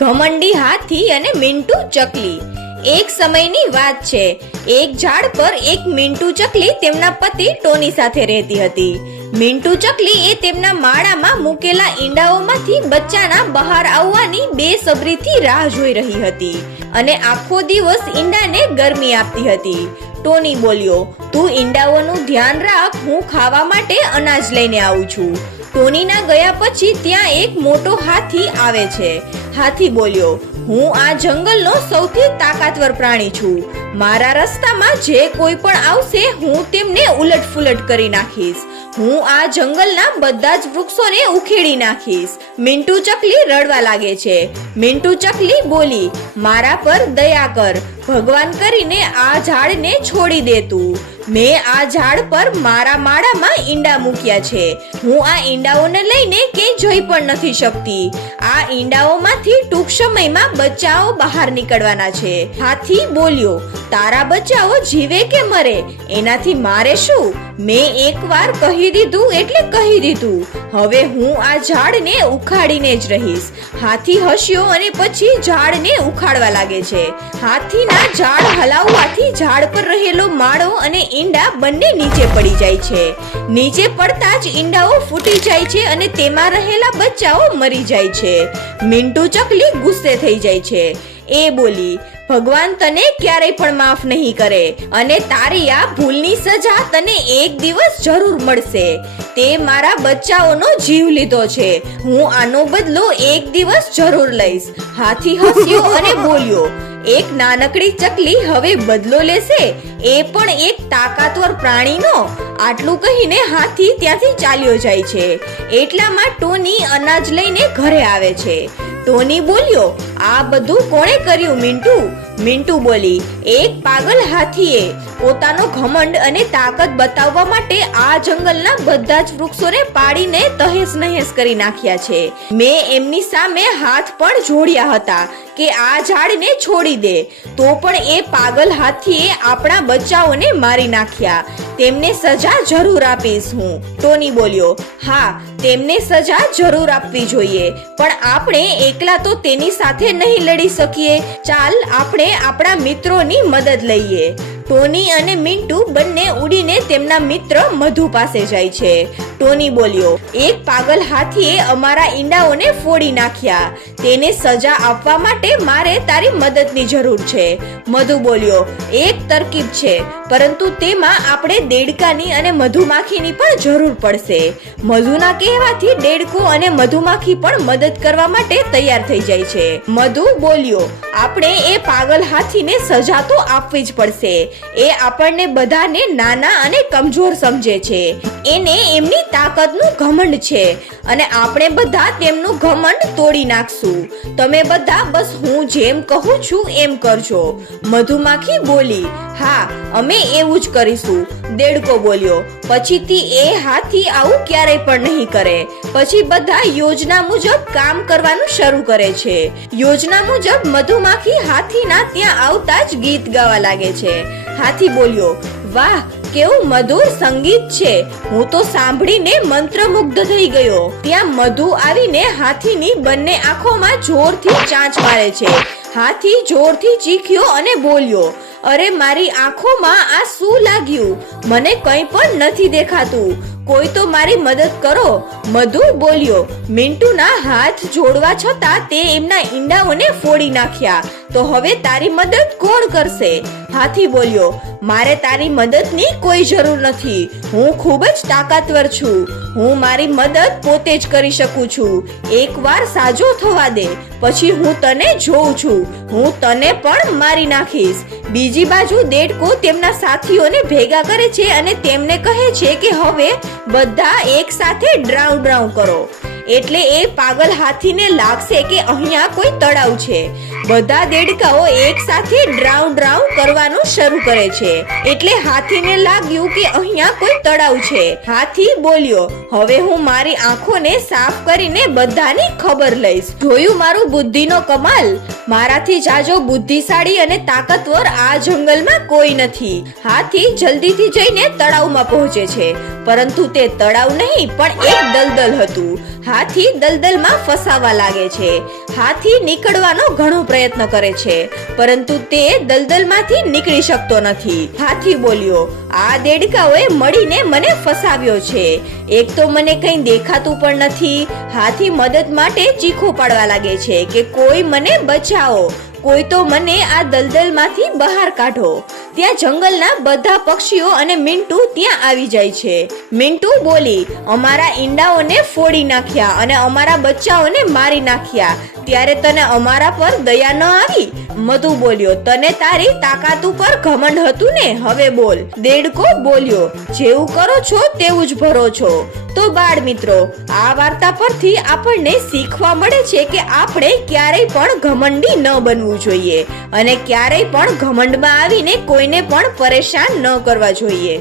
ઘમંડી હાથી અને મિન્ટુ ચકલી। એક સમયની વાત છે, એક ઝાડ પર એક મિન્ટુ ચકલી તેમના પતિ ટોની સાથે રહેતી હતી। મિન્ટુ ચકલી એ તેમના માળામાં મૂકેલા ઈંડાઓમાંથી બચ્ચાના બહાર આવવાની બેસબરીથી રાહ જોઈ રહી હતી અને આખો દિવસ ઈંડાને ગરમી આપતી હતી। ટોની બોલ્યો, તું ઈંડાઓનું ધ્યાન રાખ, હું ખાવા માટે અનાજ લઈને આવું છું। ટોનીના ગયા પછી ત્યાં એક મોટો હાથી આવે છે। હાથી બોલ્યો, હું આ જંગલનો સૌથી તાકાતવર પ્રાણી છું। મારા રસ્તામાં જે કોઈ પણ આવશે હું તેમને ઉલટફુલટ કરી નાખીશ। હું આ જંગલના બધા જ વૃક્ષોને ઉખેડી નાખીશ। મિન્ટુ ચકલી રડવા લાગે છે। મિન્ટુ ચકલી બોલી, મારા પર દયા કર, ભગવાન કરીને આ ઝાડને છોડી દે તું। મેં આ ઝાડ પર મારા માળામાં ઈંડા મૂક્યા છે। હું આ ઈંડાઓને લઈને ક્યાંય જઈ પણ નથી શકતી। આ ઈંડાઓમાંથી ટૂંક સમયમાં બચ્ચાઓ બહાર નીકળવાના છે। હાથી બોલ્યો, તારા બચ્ચાઓ જીવે કે મરે એનાથી મારે શું? મેં એકવાર કહી દીધું એટલે કહી દીધું। હવે હું આ ઝાડને ઉખાડીને જ રહીશ। હાથી હસ્યો અને પછી ઝાડને ઉખાડવા લાગે છે। હાથીના ઝાડ હલાવવાથી ઝાડ પર રહેલો માળો અને ઈંડા બંને નીચે પડી જાય છે। નીચે પડતા જ ઈંડાઓ ફૂટી જાય છે અને તેમાં રહેલા બચ્ચાઓ મરી જાય છે। મિન્ટુ ચકલી ગુસ્સે થઈ જાય છે। એ બોલી, ભગવાન તને ક્યારેય પણ માફ નહીં કરે અને તારી આ ભૂલની સજા તને એક દિવસ જરૂર મળશે। તે મારા બચ્ચાઓનો જીવ લીધો છે, હું આનો બદલો એક દિવસ જરૂર લઈશ। હાથી હસ્યો અને બોલ્યો, એક નાનકડી ચકલી હવે બદલો લેશે, એ પણ એક તાકાતવર પ્રાણીનો? આટલું કહીને હાથી ત્યાંથી ચાલ્યો જાય છે। એટલામાં ટોની અનાજ લઈને ઘરે આવે છે। ટોની બોલ્યો, આ બધું કોણે કર્યું મિન્ટુ? મિન્ટુ બોલી, એક પાગલ હાથીએ પોતાનો ઘમંડ અને તાકાત બતાવવા માટે આ જંગલના બધા જ વૃક્ષોને પાડીને તહેસ નહેસ કરી નાખ્યા છે। મેં એમની સામે હાથ પણ જોડ્યા હતા કે આ ઝાડને છોડી દે, તો પણ એ પાગલ હાથીએ આપણા બચ્ચાઓને મારી નાખ્યા। તેમને સજા જરૂર આપીશ હું। ટોની બોલ્યો, હા, તેમને સજા જરૂર આપવી જોઈએ, પણ આપણે એકલા તો તેની સાથે નહીં લડી શકીએ। ચાલ આપણે આપણા મિત્રોની મદદ લઈએ। ટોની અને મિન્ટુ બંને ઉડીને તેમના મિત્ર મધુ પાસે જાય છે। ટોની બોલ્યો, એક પાગલ હાથીએ અમારા ઈંડાઓને ફોડી નાખ્યા, તેને સજા આપવા માટે મારે તારી મદદની જરૂર છે। મધુ બોલ્યો, એક તરકીબ છે, પરંતુ તેમાં આપણે દેડકાની અને મધુમાખીની પણ જરૂર પડશે। મધુના કહેવાથી દેડકો અને મધુમાખી પણ મદદ કરવા માટે તૈયાર થઈ જાય છે। મધુ બોલ્યો, આપણે એ પાગલ હાથીને સજા તો આપવી જ પડશે। એ આપણને બધાને નાના અને કમજોર સમજે છે। એને એમની તાકાતનું ઘમંડ છે અને આપણે બધા તેમનું ઘમંડ તોડી નાખશું। તમે બધા બસ હું જેમ કહું છું એમ કરજો। મધુમાખી બોલી, હા, અમે એવું જ કરીશું। દેડકો બોલ્યો, પછીથી એ હાથી આવું ક્યારેય પણ નહીં કરે। પછી બધા યોજના મુજબ કામ કરવાનું શરૂ કરે છે। યોજના મુજબ મધુમાખી હાથીના ત્યાં આવતા જ ગીત ગાવા લાગે છે। હાથી બોલ્યો, વાહ, કેવું મધુર સંગીત છે, હું તો સાંભળીને મંત્રમુગ્ધ થઈ ગયો। ત્યાં મધુ આવીને હાથીની બંને આંખોમાં જોરથી ચાંચ મારે છે। હાથી જોરથી ચીખ્યો અને બોલ્યો, અરે મારી આંખોમાં આ શું લાગ્યું? મને કંઈ પણ નથી દેખાતું, કોઈ તો મારી મદદ કરો। મધુ બોલ્યો, મિન્ટુના હાથ જોડવા છતાં તે એમના ઈંડાઓને ફોડી નાખ્યા, તો હવે તારી મદદ કોણ કરશે? હાથી બોલ્યો, મારે તારી મદદની કોઈ જરૂર નથી, હું ખૂબ જ તાકાતવર છું, હું મારી મદદ પોતે જ કરી શકું છું। એકવાર સાજો થવા દે, પછી હું તને જોઉં છું, હું તને પણ મારી નાખીશ। બીજી બાજુ દેડકો તેમના સાથીઓને ભેગા કરે છે અને તેમને કહે છે કે હવે બધા એક સાથે ડ્રાઉ ડ્રાઉ કરો। એટલે એ પાગલ હાથીને લાગશે કે અહીંયા કોઈ તળાવ છે। બધા દેડકાઓ એક સાથે ડ્રાઉ ડ્રાઉ કરવાનું શરૂ કરે છે। એટલે હાથીને લાગ્યું કે અહીંયા કોઈ તળાવ છે। હાથી બોલ્યો, હવે હું મારી આંખોને સાફ કરીને બધાની ખબર લઈશ। જોયું મારું બુદ્ધિનો કમાલ? મારાથી જાજો બુદ્ધિશાળી અને તાકાતવર આ જંગલમાં કોઈ નથી। હાથી જલ્દીથી જઈને તળાવમાં પહોંચે છે, પરંતુ તે તળાવ નહીં પણ એક દલદલ હતું। હાથી દલદલમાં ફસાવા લાગે છે. હાથી નીકળવાનો ઘણો પ્રયત્ન કરે છે, પરંતુ તે દલદલમાંથી નીકળી શકતો નથી. હાથી બોલ્યો, આ દેડકાઓએ મળીને મને ફસાવ્યો છે. એક તો મને કંઈ દેખાતું પણ નથી. હાથી મદદ માટે ચીખો પાડવા લાગે છે કે કોઈ મને બચાવો, કોઈ તો મને આ દલદલમાંથી બહાર કાઢો. ત્યાં જંગલના બધા પક્ષીઓ અને મિન્ટુ ત્યાં આવી જાય છે. મિન્ટુ બોલી, અમારા ઈંડાઓને ફોડી નાખ્યા અને અમારા બચ્ચાઓને મારી નાખ્યા, ત્યારે તને અમારા પર દયા ન આવી? મધુ બોલ્યો, તને તારી તાકાત ઉપર ઘમંડ હતું ને, હવે બોલ. દેડકો બોલ્યો, જેવું કરો છો તેવું જ ભરો છો. તો બાળ મિત્રો, આ વાર્તા પરથી આપણને શીખવા મળે છે કે આપણે ક્યારેય પણ ઘમંડી ન બનવું જોઈએ અને ક્યારેય પણ ઘમંડમાં આવીને કોઈને પણ પરેશાન ન કરવા જોઈએ.